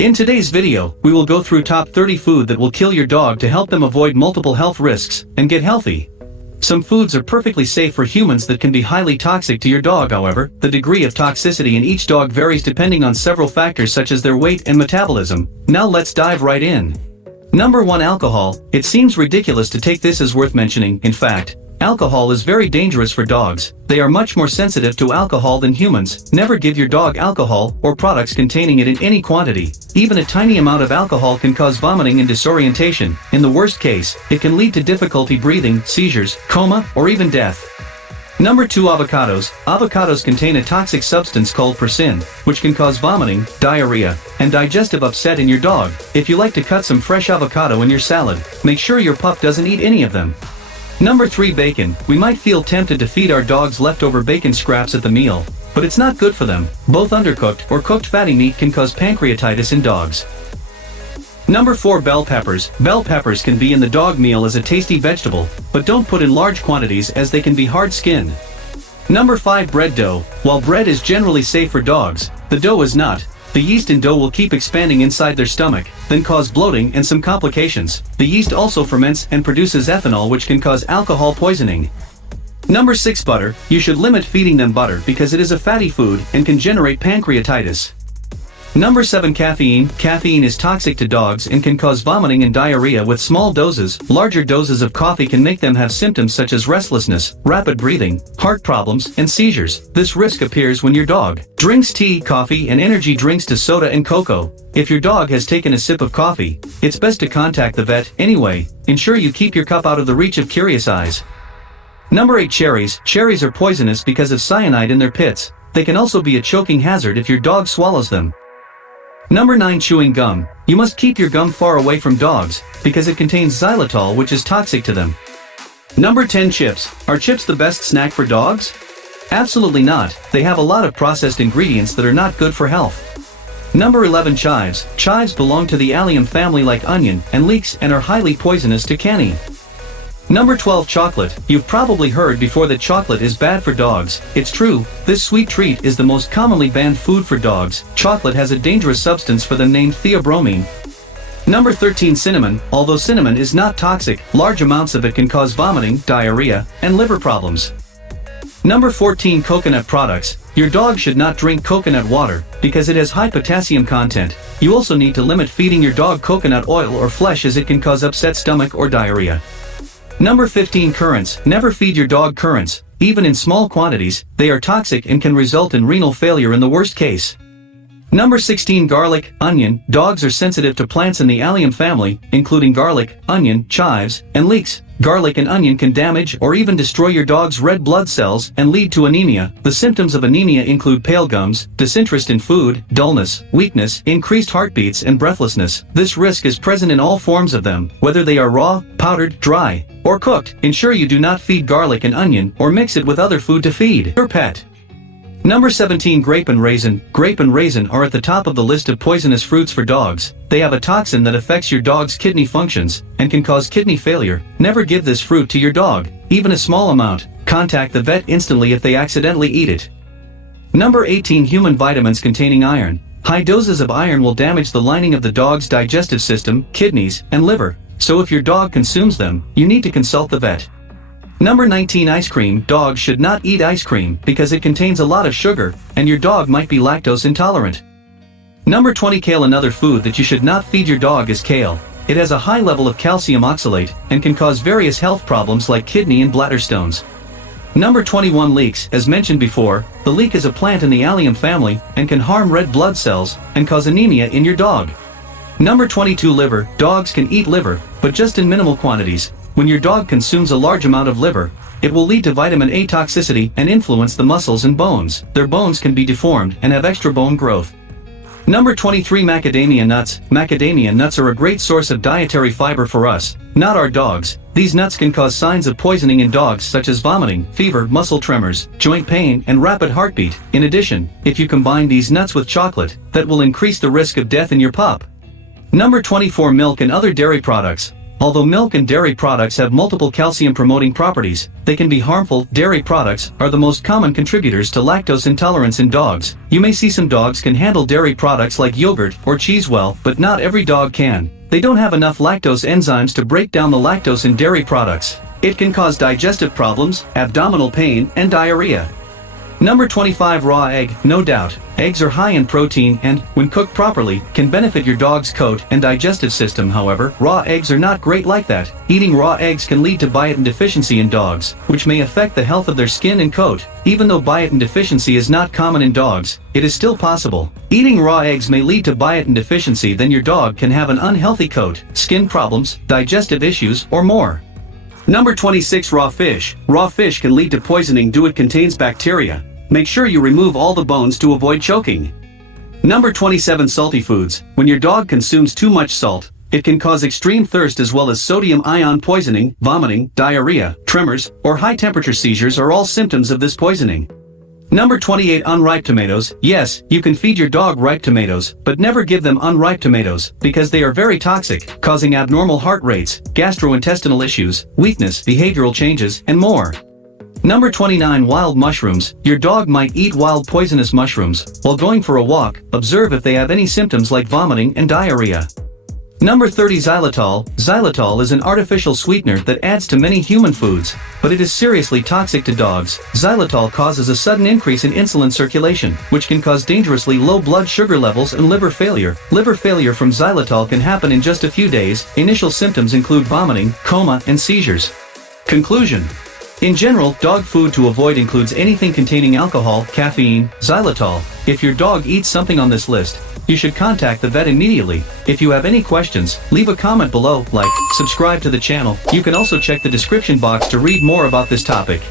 In today's video, we will go through top 30 food that will kill your dog to help them avoid multiple health risks and get healthy. Some foods are perfectly safe for humans that can be highly toxic to your dog. However, the degree of toxicity in each dog varies depending on several factors such as their weight and metabolism. Now let's dive right in. Number 1. Alcohol. It seems ridiculous to take this as worth mentioning. In fact, alcohol is very dangerous for dogs. They are much more sensitive to alcohol than humans. Never give your dog alcohol or products containing it in any quantity. Even a tiny amount of alcohol can cause vomiting and disorientation. In the worst case, it can lead to difficulty breathing, seizures, coma, or even death. Number 2. Avocados. Avocados contain a toxic substance called persin, which can cause vomiting, diarrhea, and digestive upset in your dog. If you like to cut some fresh avocado in your salad, make sure your pup doesn't eat any of them. Number 3. Bacon. We might feel tempted to feed our dogs leftover bacon scraps at the meal, but it's not good for them. Both undercooked or cooked fatty meat can cause pancreatitis in dogs. Number 4. Bell peppers. Bell peppers can be in the dog meal as a tasty vegetable, but don't put in large quantities as they can be hard-skinned. Number 5. Bread dough. While bread is generally safe for dogs, the dough is not. The yeast in dough will keep expanding inside their stomach, then cause bloating and some complications. The yeast also ferments and produces ethanol, which can cause alcohol poisoning. Number 6. Butter. You should limit feeding them butter because it is a fatty food and can generate pancreatitis. Number 7. Caffeine. Caffeine is toxic to dogs and can cause vomiting and diarrhea with small doses. Larger doses of coffee can make them have symptoms such as restlessness, rapid breathing, heart problems, and seizures. This risk appears when your dog drinks tea, coffee, and energy drinks to soda and cocoa. If your dog has taken a sip of coffee, it's best to contact the vet. Anyway, ensure you keep your cup out of the reach of curious eyes. Number 8. Cherries. Cherries are poisonous because of cyanide in their pits. They can also be a choking hazard if your dog swallows them. Number 9. Chewing gum. You must keep your gum far away from dogs, because it contains xylitol, which is toxic to them. Number 10. Chips. Are chips the best snack for dogs? Absolutely not. They have a lot of processed ingredients that are not good for health. Number 11. Chives. Chives belong to the allium family like onion and leeks and are highly poisonous to canine. Number 12. Chocolate. You've probably heard before that chocolate is bad for dogs. It's true, this sweet treat is the most commonly banned food for dogs. Chocolate has a dangerous substance for them named theobromine. Number 13. Cinnamon. Although cinnamon is not toxic, large amounts of it can cause vomiting, diarrhea, and liver problems. Number 14. Coconut products. Your dog should not drink coconut water, because it has high potassium content. You also need to limit feeding your dog coconut oil or flesh as it can cause upset stomach or diarrhea. Number 15. Currants. Never feed your dog currants. Even in small quantities, they are toxic and can result in renal failure in the worst case. Number 16. Garlic, onion. Dogs are sensitive to plants in the allium family, including garlic, onion, chives, and leeks. Garlic and onion can damage or even destroy your dog's red blood cells and lead to anemia. The symptoms of anemia include pale gums, disinterest in food, dullness, weakness, increased heartbeats, and breathlessness. This risk is present in all forms of them, whether they are raw, powdered, dry, or cooked. Ensure you do not feed garlic and onion or mix it with other food to feed your pet. Number 17. Grape and raisin. Grape and raisin are at the top of the list of poisonous fruits for dogs. They have a toxin that affects your dog's kidney functions and can cause kidney failure. Never give this fruit to your dog, even a small amount. Contact the vet instantly if they accidentally eat it. Number 18. Human vitamins containing iron. High doses of iron will damage the lining of the dog's digestive system, kidneys, and liver. So if your dog consumes them, you need to consult the vet. Number 19. Ice cream. Dogs should not eat ice cream because it contains a lot of sugar, and your dog might be lactose intolerant. Number 20. Kale. Another food that you should not feed your dog is kale. It has a high level of calcium oxalate and can cause various health problems like kidney and bladder stones. Number 21. Leeks. As mentioned before, the leek is a plant in the allium family and can harm red blood cells and cause anemia in your dog. Number 22. Liver. Dogs can eat liver, but just in minimal quantities. When your dog consumes a large amount of liver, it will lead to vitamin A toxicity and influence the muscles and bones. Their bones can be deformed and have extra bone growth. Number 23. Macadamia nuts. Macadamia nuts are a great source of dietary fiber for us, not our dogs. These nuts can cause signs of poisoning in dogs such as vomiting, fever, muscle tremors, joint pain, and rapid heartbeat. In addition, if you combine these nuts with chocolate, that will increase the risk of death in your pup. Number 24. Milk and other dairy products. Although milk and dairy products have multiple calcium-promoting properties, they can be harmful. Dairy products are the most common contributors to lactose intolerance in dogs. You may see some dogs can handle dairy products like yogurt or cheese well, but not every dog can. They don't have enough lactose enzymes to break down the lactose in dairy products. It can cause digestive problems, abdominal pain, and diarrhea. Number 25. Raw egg. No doubt, eggs are high in protein and, when cooked properly, can benefit your dog's coat and digestive system. However, raw eggs are not great like that. Eating raw eggs can lead to biotin deficiency in dogs, which may affect the health of their skin and coat. Even though biotin deficiency is not common in dogs, it is still possible. Eating raw eggs may lead to biotin deficiency, then your dog can have an unhealthy coat, skin problems, digestive issues, or more. Number 26. Raw fish. Raw fish can lead to poisoning due it contains bacteria. Make sure you remove all the bones to avoid choking. Number 27. Salty foods. When your dog consumes too much salt, it can cause extreme thirst as well as sodium ion poisoning, vomiting, diarrhea, tremors, or high-temperature seizures are all symptoms of this poisoning. Number 28. Unripe tomatoes. Yes, you can feed your dog ripe tomatoes, but never give them unripe tomatoes, because they are very toxic, causing abnormal heart rates, gastrointestinal issues, weakness, behavioral changes, and more. Number 29. Wild mushrooms. Your dog might eat wild poisonous mushrooms. While going for a walk, observe if they have any symptoms like vomiting and diarrhea. Number 30. Xylitol. Xylitol is an artificial sweetener that adds to many human foods, but it is seriously toxic to dogs. Xylitol causes a sudden increase in insulin circulation, which can cause dangerously low blood sugar levels and liver failure. Liver failure from xylitol can happen in just a few days. Initial symptoms include vomiting, coma, and seizures. Conclusion. In general, dog food to avoid includes anything containing alcohol, caffeine, xylitol. If your dog eats something on this list, you should contact the vet immediately. If you have any questions, leave a comment below, subscribe to the channel. You can also check the description box to read more about this topic.